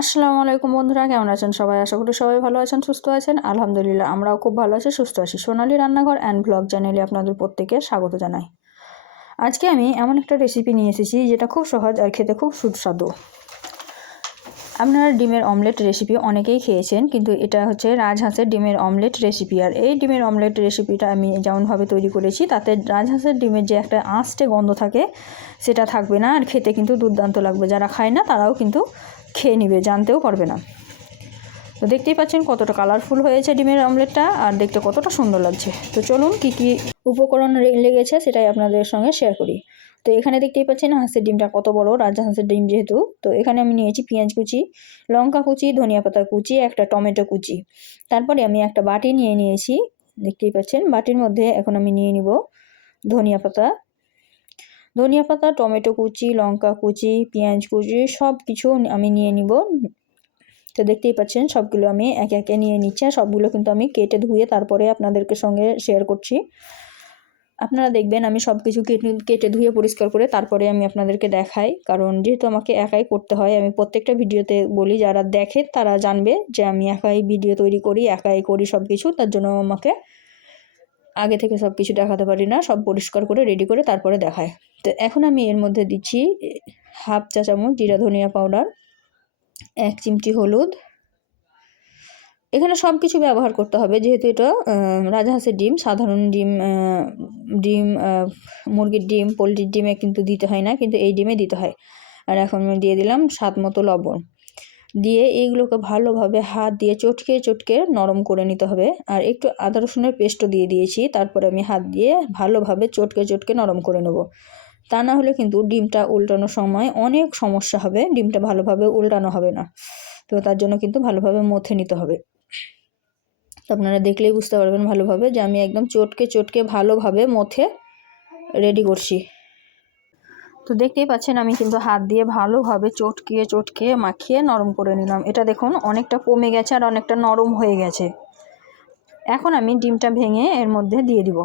আসসালামু আলাইকুম বন্ধুরা, কেমন আছেন সবাই? আশা করি সবাই ভালো আছেন, সুস্থ আছেন। আলহামদুলিল্লাহ আমরাও খুব ভালো আছি, সুস্থ আছি। সোনালী রান্নাঘর অ্যান্ড ব্লগ চ্যানেলে আপনাদের প্রত্যেককে স্বাগত জানাই। আজকে আমি এমন একটা রেসিপি নিয়ে এসেছি যেটা খুব সহজ আর খেতে খুব সুস্বাদু। আপনারা ডিমের অমলেট রেসিপি অনেকেই খেয়েছেন, কিন্তু এটা হচ্ছে রাজহাঁসের ডিমের অমলেট রেসিপি। আর এই ডিমের অমলেট রেসিপিটা আমি যেমনভাবে তৈরি করেছি তাতে রাজহাঁসের ডিমের যে একটা আঁশটে গন্ধ থাকে সেটা থাকবে না, আর খেতে কিন্তু দুর্দান্ত লাগবে। যারা খায় না তারাও কিন্তু খেয়ে নেবে, জানতেও পারবে না। তো দেখতেই পাচ্ছেন কতটা কালারফুল হয়েছে ডিমের অমলেটটা, আর দেখতে কতটা সুন্দর লাগছে। তো চলুন কী কী উপকরণ লেগেছে সেটাই আপনাদের সঙ্গে শেয়ার করি। তো এখানে দেখতেই পাচ্ছেন হাঁসের ডিমটা কত বড়, রাজহাঁসের ডিম যেহেতু। তো এখানে আমি নিয়েছি পেঁয়াজ কুচি, লঙ্কা কুচি, ধনিয়া পাতা কুচি, একটা টমেটো কুচি। তারপরে আমি একটা বাটি নিয়ে নিয়েছি, দেখতেই পাচ্ছেন। বাটির মধ্যে এখন আমি নিয়ে নিব ধনিয়া পাতা, টমেটো কুচি, লঙ্কা কুচি, পেঁয়াজ কুচি, সব কিছু আমি নিয়ে নিব। তো দেখতেই পাচ্ছেন সবগুলো আমি একে একে নিয়ে নিচ্ছি, আর সবগুলো কিন্তু আমি কেটে ধুয়ে তারপরে আপনাদেরকে সঙ্গে শেয়ার করছি। আপনারা দেখবেন আমি সব কিছু কেটে ধুয়ে পরিষ্কার করে তারপরে আমি আপনাদেরকে দেখাই, কারণ যেহেতু আমাকে একাই করতে হয়। আমি প্রত্যেকটা ভিডিওতে বলি, যারা দেখে তারা জানবে যে আমি একাই ভিডিও তৈরি করি, একাই করি সব কিছু। তার জন্য আমাকে আগে থেকে সব কিছু দেখাতে পারি না, সব পরিষ্কার করে রেডি করে তারপরে দেখায়। তো এখন আমি এর মধ্যে দিচ্ছি হাফ চা চামচ জিরা ধনিয়া পাউডার, 1 চিমটি হলুদ। এখানে সব কিছু ব্যবহার করতে হবে, যেহেতু এটা রাজহাঁসের ডিম। সাধারণ ডিম মুরগির ডিম, পোলট্রির ডিমে কিন্তু দিতে হয় না, কিন্তু এই ডিমে দিতে হয়। আর এখন আমি দিয়ে দিলাম স্বাদ মতো লবণ, দিয়ে এইগুলোকে ভালোভাবে হাত দিয়ে চটকে নরম করে নিতে হবে। আর একটু আদা রসুনের পেস্টও দিয়ে দিয়েছি, তারপরে আমি হাত দিয়ে ভালোভাবে চটকে নরম করে নেব। তা না হলে কিন্তু ডিমটা উল্টানোর সময় অনেক সমস্যা হবে, ডিমটা ভালোভাবে উল্টানো হবে না। তো তার জন্য কিন্তু ভালোভাবে মথে নিতে হবে। তো আপনারা দেখলেই বুঝতে পারবেন ভালোভাবে যে আমি একদম চটকে ভালোভাবে মথে রেডি করছি। তো দেখতেই পাচ্ছেন আমি কিন্তু হাত দিয়ে ভালোভাবে চটকে মাখিয়ে নরম করে নিলাম। এটা দেখুন অনেকটা কমে গেছে আর অনেকটা নরম হয়ে গেছে। এখন আমি ডিমটা ভেঙে এর মধ্যে দিয়ে দিব।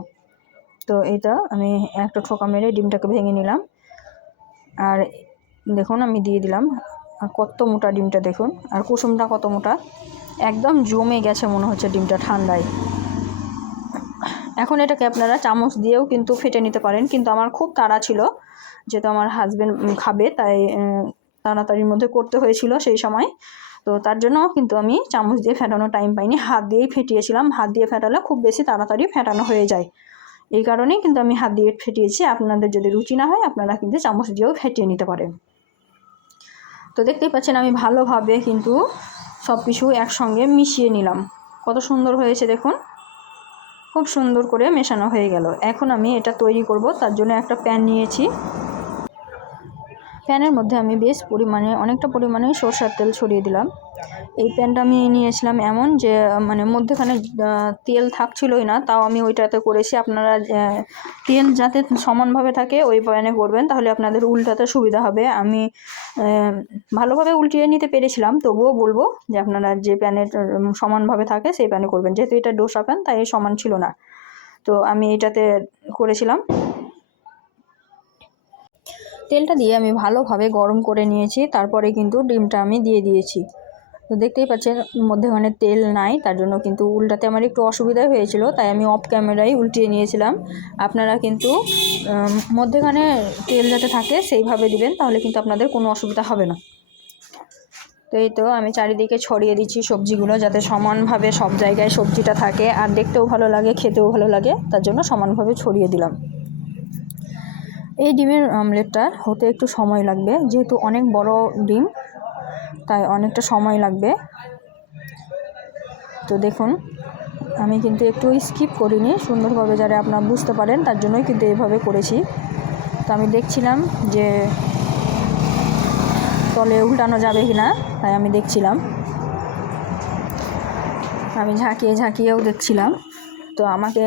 তো এটা আমি একটা ঠোকা মেরে ডিমটাকে ভেঙে নিলাম, আর দেখুন আমি দিয়ে দিলাম। আর কত মোটা ডিমটা দেখুন, আর কুসুমটা কত মোটা, একদম জমে গেছে মনে হচ্ছে ডিমটা ঠান্ডায়। এখন এটাকে আপনারা চামচ দিয়েও কিন্তু ফেটে নিতে পারেন, কিন্তু আমার খুব তাড়া ছিল, যেহেতু আমার হাজবেন্ড খাবে, তাই তাড়াতাড়ির মধ্যে করতে হয়েছিল সেই সময়। তো তার জন্য কিন্তু আমি চামচ দিয়ে ফেটানোর টাইম পাইনি, হাত দিয়েই ফেটিয়েছিলাম। হাত দিয়ে ফেটালে খুব বেশি তাড়াতাড়ি ফেটানো হয়ে যায়, এই কারণেই কিন্তু আমি হাত দিয়ে ফেটিয়েছি। আপনাদের যদি রুচি না হয় আপনারা কিন্তু চামচ দিয়েও ফেটিয়ে নিতে পারেন। তো দেখতেই পাচ্ছেন আমি ভালোভাবে কিন্তু সব কিছু একসঙ্গে মিশিয়ে নিলাম। কত সুন্দর হয়েছে দেখুন, খুব সুন্দর করে মেশানো হয়ে গেল। এখন আমি এটা তৈরি করব, তার জন্য একটা প্যান নিয়েছি। প্যানের মধ্যে আমি বেশ অনেকটা পরিমাণে সরষের তেল ছড়িয়ে দিলাম। এই প্যানটা আমি নিয়েছিলাম এমন যে মধ্যেখানে তেল থাকছিলই না, তাও আমি ওইটাতে করেছি। আপনারা তেল যাতে সমানভাবে থাকে ওই প্যানে করবেন, তাহলে আপনাদের উল্টাতে সুবিধা হবে। আমি ভালোভাবে উল্টিয়ে নিতে পেরেছিলাম, তবুও বলবো যে আপনারা যে প্যানের সমানভাবে থাকে সেই প্যানে করবেন। যেহেতু এটা ডোসা প্যান, তাই সমান ছিল না, তো আমি এটাতে করেছিলাম। তেলটা দিয়ে আমি ভালোভাবে গরম করে নিয়েছি, তারপরে কিন্তু ডিমটা আমি দিয়ে দিয়েছি। তো দেখতেই পাচ্ছেন মধ্যেখানে তেল নাই, তার জন্য কিন্তু উল্টাতে আমার একটু অসুবিধাই হয়েছিল, তাই আমি অফ ক্যামেরায় উল্টিয়ে নিয়েছিলাম। আপনারা কিন্তু মধ্যেখানে তেল যাতে থাকে সেইভাবে দিবেন, তাহলে কিন্তু আপনাদের কোনো অসুবিধা হবে না। তো এই তো আমি চারিদিকে ছড়িয়ে দিচ্ছি সবজিগুলো, যাতে সমানভাবে সব জায়গায় সবজিটা থাকে, আর দেখতেও ভালো লাগে, খেতেও ভালো লাগে, তার জন্য সমানভাবে ছড়িয়ে দিলাম। এই ডিমের অমলেটটা হতে একটু সময় লাগবে, যেহেতু অনেক বড় ডিম, তাই অনেকটা সময় লাগবে। তো দেখুন আমি কিন্তু একটু স্কিপ করিনি, সুন্দরভাবে যারা আপনারা বুঝতে পারেন তার জন্যই কিন্তু এইভাবে করেছি। তো আমি দেখছিলাম যে তলে উল্টানো যাবে কি না, তাই আমি দেখছিলাম, আমি ঝাঁকিয়েও দেখছিলাম। তো আমাকে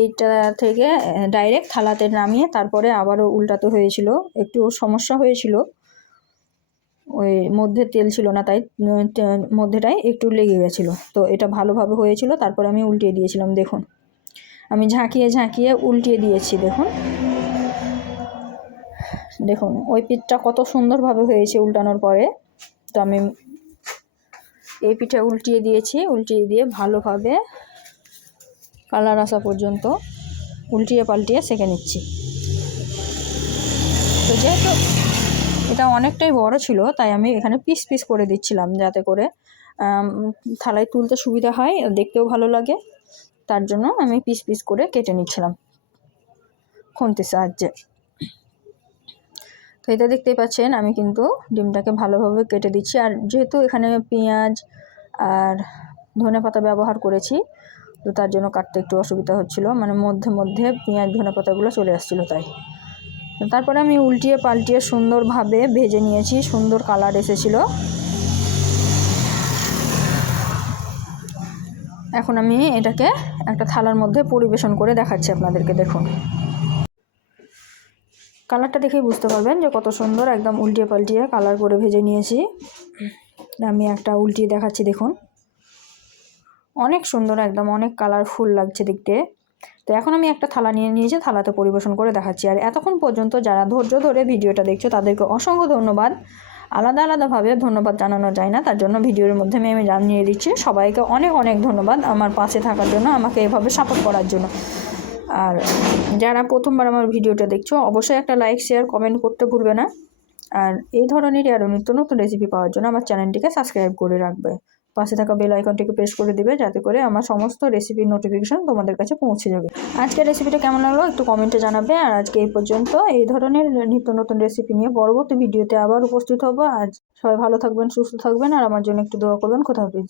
এইটা থেকে ডাইরেক্ট থালাতে নামিয়ে তারপরে আবারও উল্টাতে হয়েছিল, একটু সমস্যা হয়েছিল। ওই মধ্যে তেল ছিল না, তাই মধ্যেটায় একটু লেগে গেছিলো। তো এটা ভালোভাবে হয়েছিল, তারপর আমি উল্টিয়ে দিয়েছিলাম। দেখুন আমি ঝাঁকিয়ে উল্টিয়ে দিয়েছি। দেখুন ওই পিঠটা কত সুন্দরভাবে হয়েছে উল্টানোর পরে। তো আমি এই পিঠা উল্টিয়ে দিয়েছি, উল্টিয়ে দিয়ে ভালোভাবে কালার আসা পর্যন্ত উল্টিয়ে পাল্টিয়ে সেঁকে নিচ্ছি। তো যেহেতু এটা অনেকটাই বড় ছিল তাই আমি এখানে পিস পিস করে দিচ্ছিলাম, যাতে করে থালায় তুলতে সুবিধা হয়, দেখতেও ভালো লাগে। তার জন্য আমি পিস পিস করে কেটে নিচ্ছিলাম খুন্তির সাহায্যে। তো এটা দেখতেই পাচ্ছেন আমি কিন্তু ডিমটাকে ভালোভাবে কেটে দিচ্ছি। আর যেহেতু এখানে পেঁয়াজ আর ধনেপাতা ব্যবহার করেছি, তো তার জন্য কাটতে একটু অসুবিধা হচ্ছিল, মানে মধ্যে মধ্যে পেঁয়াজ ধনেপাতাগুলো চলে আসছিলো। তাই তারপরে আমি উল্টিয়ে পাল্টিয়ে সুন্দরভাবে ভেজে নিয়েছি, সুন্দর কালার এসেছিলো। এখন আমি এটাকে একটা থালার মধ্যে পরিবেশন করে দেখাচ্ছি আপনাদেরকে। দেখুন, কালারটা দেখেই বুঝতে পারবেন যে কত সুন্দর, একদম উল্টিয়ে পাল্টিয়ে কালার করে ভেজে নিয়েছি। আমি একটা উল্টিয়ে দেখাচ্ছি, দেখুন অনেক সুন্দর, একদম অনেক কালারফুল লাগছে দেখতে। তো এখন আমি একটা থালা নিয়ে নিয়েছি, থালাতে পরিবেশন করে দেখাচ্ছি। আর এতক্ষণ পর্যন্ত যারা ধৈর্য ধরে ভিডিওটা দেখছো তাদেরকে অসংখ্য ধন্যবাদ। আলাদা আলাদাভাবে ধন্যবাদ জানানো যায় না, তার জন্য ভিডিওর মধ্যে আমি জানিয়ে দিচ্ছি। সবাইকে অনেক অনেক ধন্যবাদ আমার পাশে থাকার জন্য, আমাকে এভাবে সাপোর্ট করার জন্য। আর যারা প্রথমবার আমার ভিডিওটা দেখছো অবশ্যই একটা লাইক, শেয়ার, কমেন্ট করতে ভুলবে না। আর এই ধরনেরই আরও নিত্য নতুন রেসিপি পাওয়ার জন্য আমার চ্যানেলটিকে সাবস্ক্রাইব করে রাখবে। পাশে থাকা বেল আইকনটিকে প্রেস করে দিবে, যাতে করে আমার সমস্ত রেসিপির নোটিফিকেশন তোমাদের কাছে পৌঁছে যাবে। আজকের রেসিপিটা কেমন লাগলো একটু কমেন্টে জানাবে। আর আজকে এই পর্যন্ত। এই ধরনের নিত্য নতুন রেসিপি নিয়ে পরবর্তী ভিডিওতে আবার উপস্থিত হবো। আজ সবাই ভালো থাকবেন, সুস্থ থাকবেন, আর আমার জন্য একটু দোয়া করবেন। খোদা হাফেজ।